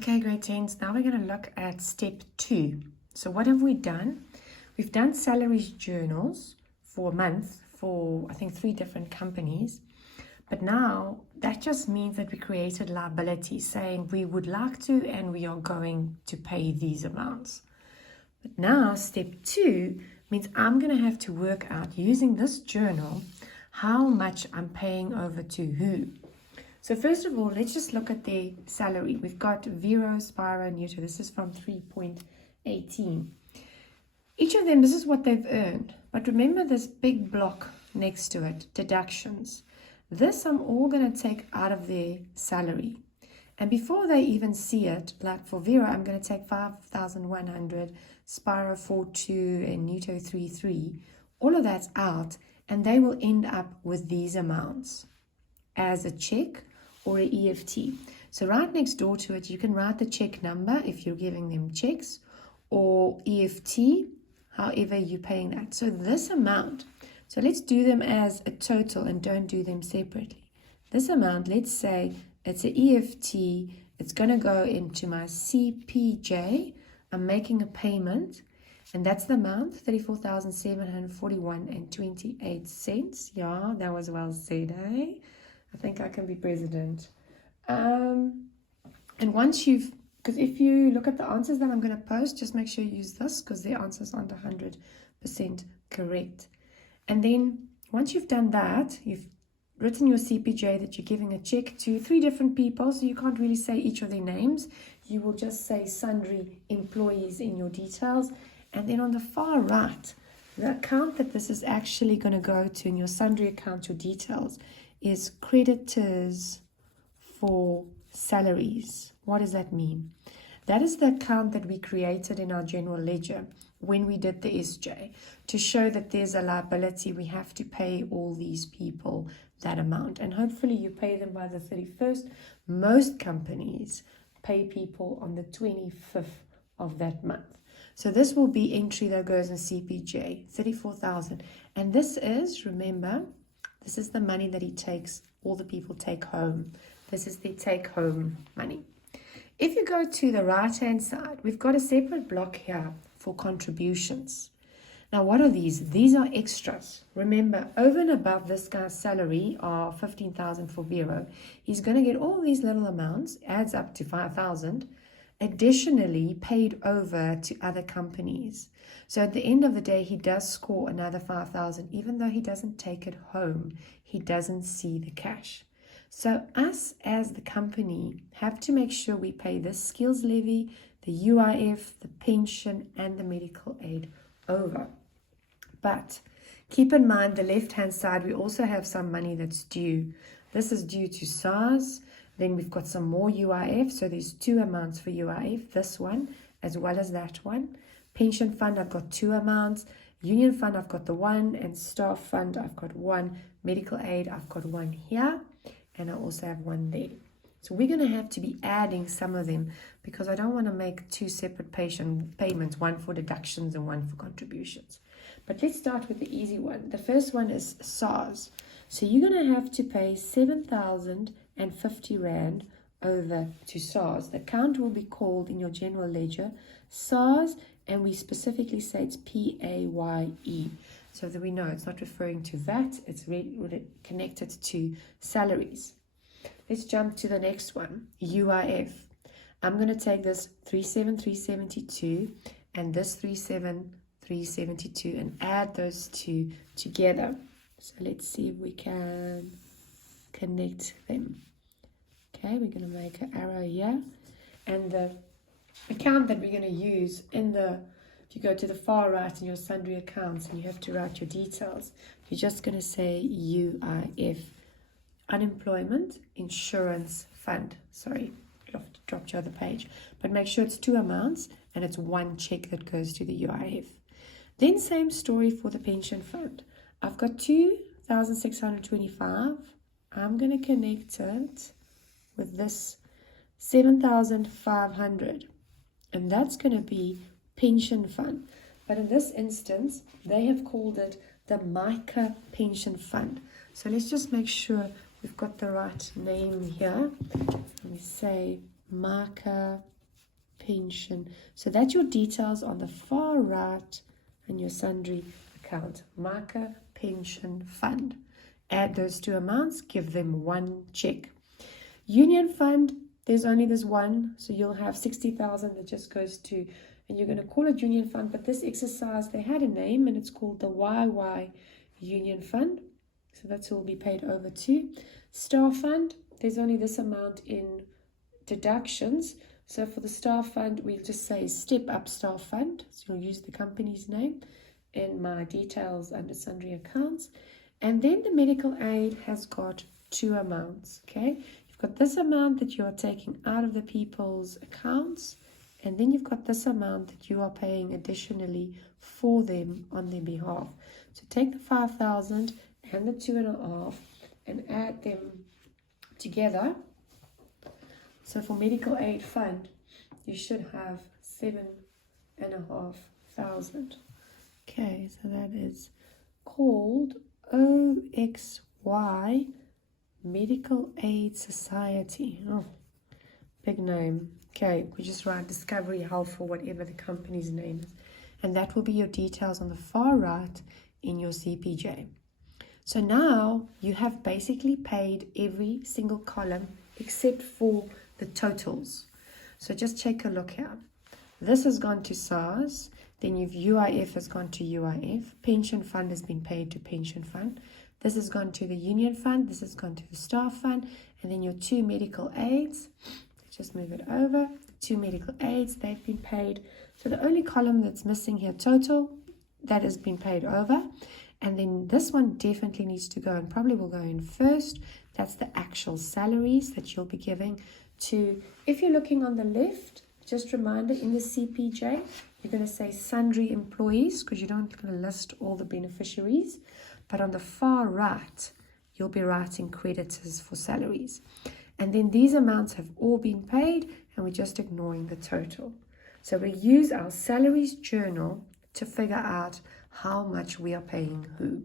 Okay, grade 10s. Now we're going to look at step 2. So what have we done? We've done salaries journals for a month for, I think, 3 different companies. But now that just means that we created liabilities saying we would like to and we are going to pay these amounts. But now step 2 means I'm going to have to work out using this journal how much I'm paying over to who. So first of all, let's just look at their salary. We've got Vero, Spiro, Newto. This is from 3.18. Each of them, this is what they've earned. But remember this big block next to it, deductions. This I'm all going to take out of their salary. And before they even see it, like for Vero, I'm going to take 5,100, Spiro 4.2, and Newto 3.3. All of that's out, and they will end up with these amounts as a check or an EFT. So right next door to it, you can write the check number if you're giving them checks, or EFT, however you're paying that. So this amount, so let's do them as a total and don't do them separately. This amount, let's say it's an EFT, it's going to go into my CPJ. I'm making a payment, and that's the amount, 34,741.28. Yeah, that was well said, eh? I think I can be president. And once you've, because if you look at the answers that I'm going to post, just make sure you use this because the answers aren't 100% correct. And then once you've done that, you've written your CPJ that you're giving a check to 3 different people, so you can't really say each of their names. You will just say sundry employees in your details. And then on the far right, the account that this is actually going to go to in your sundry account, your details, is creditors for salaries. What does that mean? That is the account that we created in our general ledger when we did the SJ to show that there's a liability. We have to pay all these people that amount, and hopefully you pay them by the 31st. Most companies pay people on the 25th of that month. So this will be entry that goes in CPJ, 34,000. And this is, remember, this is the money that he takes, all the people take home. This is the take-home money. If you go to the right-hand side, we've got a separate block here for contributions. Now, what are these? These are extras. Remember, over and above this guy's salary of 15,000 for Vero, he's going to get all these little amounts, adds up to 5,000, additionally paid over to other companies. So at the end of the day, he does score another 5,000, even though he doesn't take it home. He doesn't see the cash. So us as the company have to make sure we pay the skills levy, the UIF, the pension, and the medical aid over. But keep in mind the left-hand side, we also have some money that's due. This is due to SARS. Then we've got some more UIF. So there's 2 amounts for UIF, this one as well as that one. Pension fund, I've got 2 amounts. Union fund, I've got the 1. And staff fund, I've got 1. Medical aid, I've got 1 here. And I also have 1 there. So we're going to have to be adding some of them because I don't want to make 2 separate payments, one for deductions and one for contributions. But let's start with the easy one. The first one is SARS. So you're going to have to pay 7,050 Rand over to SARS. The account will be called in your general ledger SARS, and we specifically say it's PAYE. So that we know it's not referring to VAT, it's really connected to salaries. Let's jump to the next one, UIF. I'm going to take this 37,372 and this 37,372 and add those 2 together. So let's see if we can connect them. Okay, we're going to make an arrow here. And the account that we're going to use in the, if you go to the far right in your sundry accounts and you have to write your details, you're just going to say UIF, Unemployment Insurance Fund. Sorry, dropped your other page. But make sure it's 2 amounts and it's 1 check that goes to the UIF. Then same story for the pension fund. I've got 2,625. I'm going to connect it with this 7,500. And that's going to be pension fund. But in this instance, they have called it the MICA pension fund. So let's just make sure we've got the right name here. We say marker pension. So that's your details on the far right and your sundry account. Marker pension fund. Add those two amounts, give them one check. Union fund, there's only this one, so you'll have 60,000 that just goes to, and you're going to call it union fund, but this exercise, they had a name and it's called the YY Union Fund. So that's who will be paid over to. Star fund, there's only this amount in deductions. So for the star fund, we'll just say step up star fund. So you'll use the company's name in my details under sundry accounts. And then the medical aid has got two amounts, okay? You've got this amount that you are taking out of the people's accounts, and then you've got this amount that you are paying additionally for them on their behalf. So take the 5,000 and the 2.5 and add them together. So for medical aid fund, you should have 7,500. Okay, so that is called OXY Medical Aid Society. Oh, big name. Okay, we just write Discovery Health or whatever the company's name is. And that will be your details on the far right in your CPJ. So now you have basically paid every single column except for the totals. So just take a look here. This has gone to SARS. Then your UIF has gone to UIF. Pension fund has been paid to pension fund. This has gone to the union fund. This has gone to the staff fund. And then your two medical aids. Just move it over. Two medical aids, they've been paid. So the only column that's missing here, total, that has been paid over. And then this one definitely needs to go and probably will go in first. That's the actual salaries that you'll be giving to, if you're looking on the left, just reminder in the CPJ, you're going to say sundry employees because you don't going to list all the beneficiaries. But on the far right, you'll be writing creditors for salaries. And then these amounts have all been paid and we're just ignoring the total. So we use our salaries journal to figure out how much we are paying who.